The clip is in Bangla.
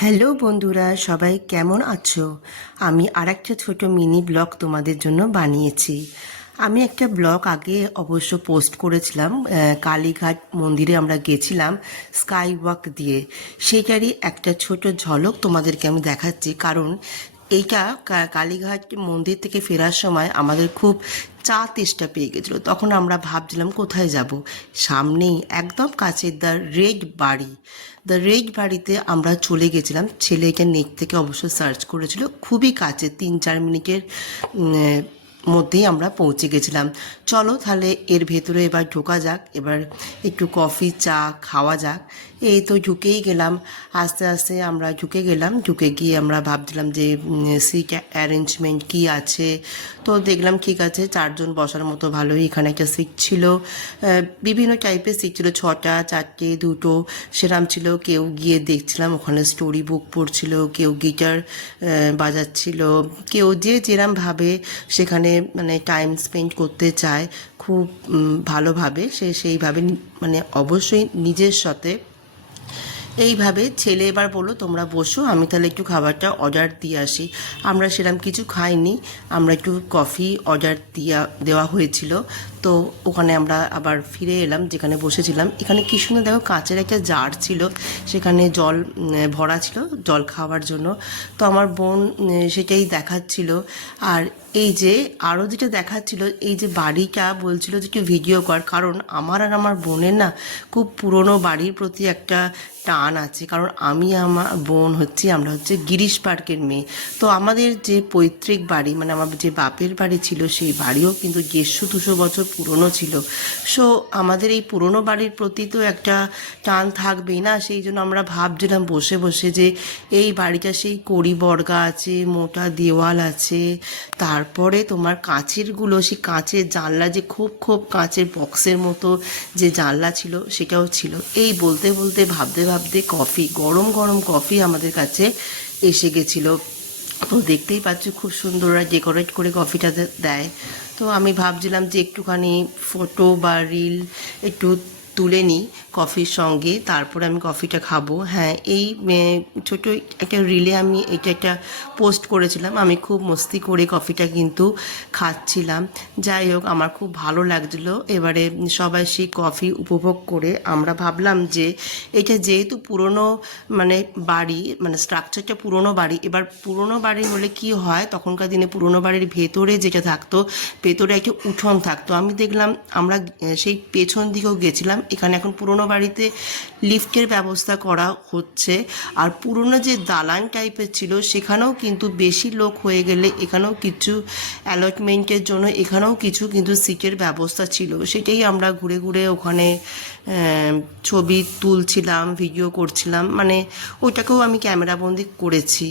হ্যালো বন্ধুরা, সবাই কেমন আছো? আমি আরেকটা ছোট মিনি ব্লগ তোমাদের জন্য বানিয়েছি। আমি একটা ব্লগ আগে অবশ্য পোস্ট করেছিলাম, কালীঘাট মন্দিরে আমরা গেছিলাম স্কাই ওয়াক দিয়ে। সেইটারই একটা ছোট ঝলক তোমাদেরকে আমি দেখাচ্ছি, কারণ এইটা কালীঘাট মন্দির থেকে ফেরার সময় আমাদের খুব চা তেষ্টা পেয়ে গেছিলো। তখন আমরা ভাবছিলাম কোথায় যাব। সামনেই একদম কাছে দ্য রেড বাড়িতে আমরা চলে গেছিলাম। ছেলে এটা নেট থেকে অবশ্য সার্চ করেছিল, খুবই কাছে, 3-4 মিনিটের মধ্যেই আমরা পৌঁছে গেছিলাম। চলো তাহলে এর ভেতরে এবার ঢোকা যাক, এবার একটু কফি চা খাওয়া যাক। এই তো ঢুকেই গেলাম, আস্তে আস্তে আমরা ঢুকে গেলাম। ঢুকে গিয়ে আমরা ভাবছিলাম যে সিট অ্যারেঞ্জমেন্ট কি আছে। তো দেখলাম ঠিক আছে, 4 জন বসার মতো ভালোই এখানে একটা সিট ছিল। বিভিন্ন টাইপের সিট ছিল, 6টা, 4টে, 2টো সেরাম ছিল। কেউ গিয়ে দেখছিলাম ওখানে স্টোরি বুক পড়ছিল, কেউ গিটার বাজাচ্ছিল, কেউ যে যেরমভাবে সেখানে মানে টাইম স্পেন্ড করতে চায় খুব ভালোভাবে, সেইভাবে মানে অবশ্যই নিজের সাথে এইভাবে। ছেলে এবার বললো তোমরা বসো, আমি তাহলে একটু খাবারটা অর্ডার দিয়ে আসি। আমরা সেরকম কিছু খাইনি, আমরা একটু কফি অর্ডার দেওয়া হয়েছিল। তো ওখানে আমরা আবার ফিরে এলাম যেখানে বসেছিলাম। এখানে কি সুন্দর দেখো, কাঁচের একটা জার ছিল, সেখানে জল ভরা ছিল জল খাওয়ার জন্য। তো আমার বোন সেটাই দেখাচ্ছিল। আর এই যে আরও যেটা দেখাচ্ছিল, এই যে বাড়িটা বলছিল যে একটু ভিডিও কর, কারণ আমার আর আমার বোনের না খুব পুরনো বাড়ির প্রতি একটা টান আছে। কারণ আমি আমার বোন আমরা হচ্ছে গিরিশ পার্কের মেয়ে। তো আমাদের যে পৈতৃক বাড়ি, মানে আমার যে বাপের বাড়ি ছিল, সেই বাড়িও কিন্তু 150-200 বছর পুরনো ছিল। সো আমাদের এই পুরনো বাড়ির প্রতি তো একটা টান থাকবেই না। সেই জন্য আমরা ভাবছিলাম বসে বসে যে এই বাড়িটা সেই কড়ি বর্গা আছে, মোটা দেওয়াল আছে, তারপরে তোমার কাঁচেরগুলো, সেই কাঁচের জানলা, যে খুব খুব কাঁচের বক্সের মতো যে জানলা ছিল সেটাও ছিল। এই বলতে বলতে ভাবতে ভাবতে কফি, গরম গরম কফি আমাদের কাছে এসে গেছিলো। তো দেখতেই পাচ্ছ খুব সুন্দর ডেকোরেট করে কফিটা দেয়। তো আমি ভাবছিলাম যে একটুখানি ফটো বা রিল একটু তুলে নিই কফির সঙ্গে, তারপরে আমি কফিটা খাবো। হ্যাঁ, এই ছোট একটা রিলে আমি এটা একটা পোস্ট করেছিলাম। আমি খুব মস্তি করে কফিটা কিন্তু খাচ্ছিলাম। যাই হোক, আমার খুব ভালো লাগছিলো। এবারে সবাই সেই কফি উপভোগ করে আমরা ভাবলাম যে এটা যেহেতু পুরনো মানে বাড়ি, মানে স্ট্রাকচারটা পুরনো বাড়ি, এবার পুরনো বাড়ি হলে কি হয়, তখনকার দিনে পুরনো বাড়ির ভেতরে যেটা থাকতো, ভেতরে একটা উঠোন থাকতো। আমি দেখলাম আমরা সেই পেছন দিকেও গেছিলাম। এখানে এখন পুরনো বাড়িতে লিফটের ব্যবস্থা করা হচ্ছে। আর পুরনো যে দালান টাইপের ছিল সেখানেও কিন্তু বেশি লোক হয়ে গেলে এখানেও কিছু অ্যালটমেন্টের জন্য এখানেও কিছু কিন্তু সিটের ব্যবস্থা ছিল। সেটাই আমরা ঘুরে ঘুরে ওখানে ছবি তুলছিলাম, ভিডিও করছিলাম, মানে ওইটাকেও আমি ক্যামেরাবন্দি করেছি।